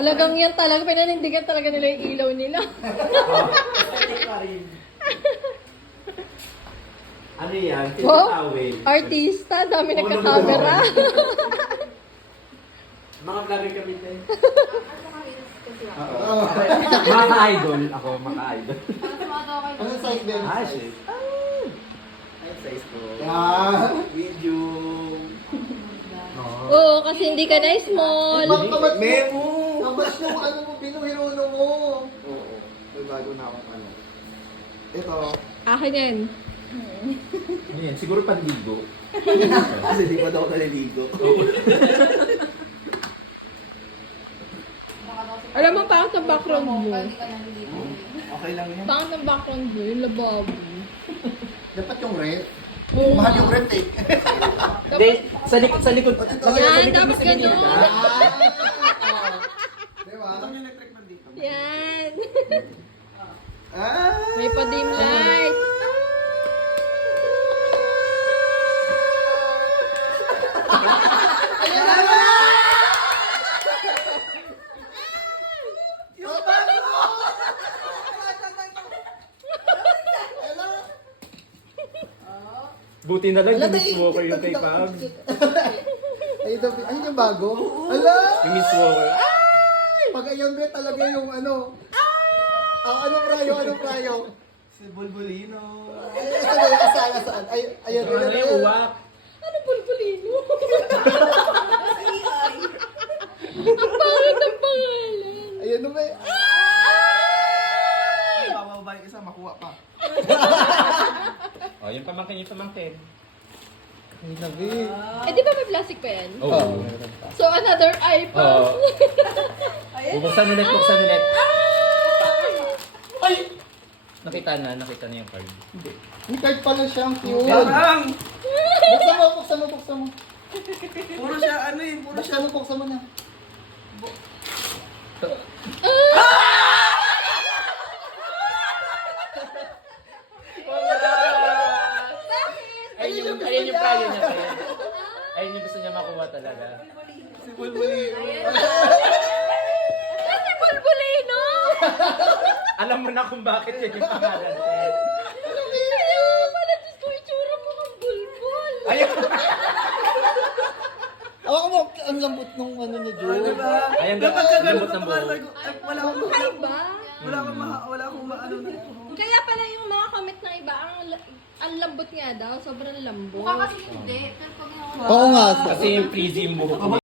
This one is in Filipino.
Talagang yan talaga, pinanindigan talaga nila yung ilaw nila. Ano yan? Wow, Tawel. artista, dami nagka-camera. Mga vlogger kami tayo. Oo. Maka-idol. Ako, maka-idol. Ano size din? Ah, shit. Ay, size ko. Ah. Video. Oo, kasi hindi ka na small. Memo. Kabas yung ano mo, binuhiruno mo. Oo. May bago na akong ano. Ito. Akin yan. Ano yan? Siguro panligo. Kasi di pa daw naliligo. Alam mo, pangit ang background mo. Okay lang yan. Pangit ang background mo, yung lababo. Dapat yung rent. Oo. Mahal yung rent eh. Hindi, sa likod, sa likod. Yan, dapat ganun. Diba? Yan. Ah! May pa-dim light. Buti na lang, Ala, yung Miss Walker yung kay Pag. Ay, yung bago? Ala! Yung Miss Walker. Pag ayan ba talaga yung ano? Anong prayo? Anong prayo? Si Bulbulino. Saan? Ay, ayan. Ano yung uwak? Ano bulbulino? Ang pangit ang pangalan. Ayan na ba? Ay, bababa yung isa, makuha pa. Oh, yung pamangkin, yung pamangkin. Ay, nabi. Eh, di ba may plastic pa yan? Oo. So, another iPhone. Buksan ulit, buksan ulit. Ay! Nakita na yung card. May card pala siya, ang cute. Parang! Buksan mo. Puro siya, ano eh, puro siya. Buksan mo na. Ayun yung prayo niya sa'yo. Ayun yung gusto niya makuha talaga. Si Bulbulino. Kasi bulbulino! Alam mo na kung bakit yun yung pangalan. Kaya, pala Diyos ko, itsura mo kang bulbul. Ayun! Ako mo, ang lambot nung ano niya, Jun. Ayun, gambot ng buhok. Ay ba? Wala akong maano na. Kaya pala yung mga comment ng iba, ang lambot nga daw, sobrang lambot. Mukha kasi hindi. Pero pag Oo nga. Kasi yung frizzy yung buhok niya.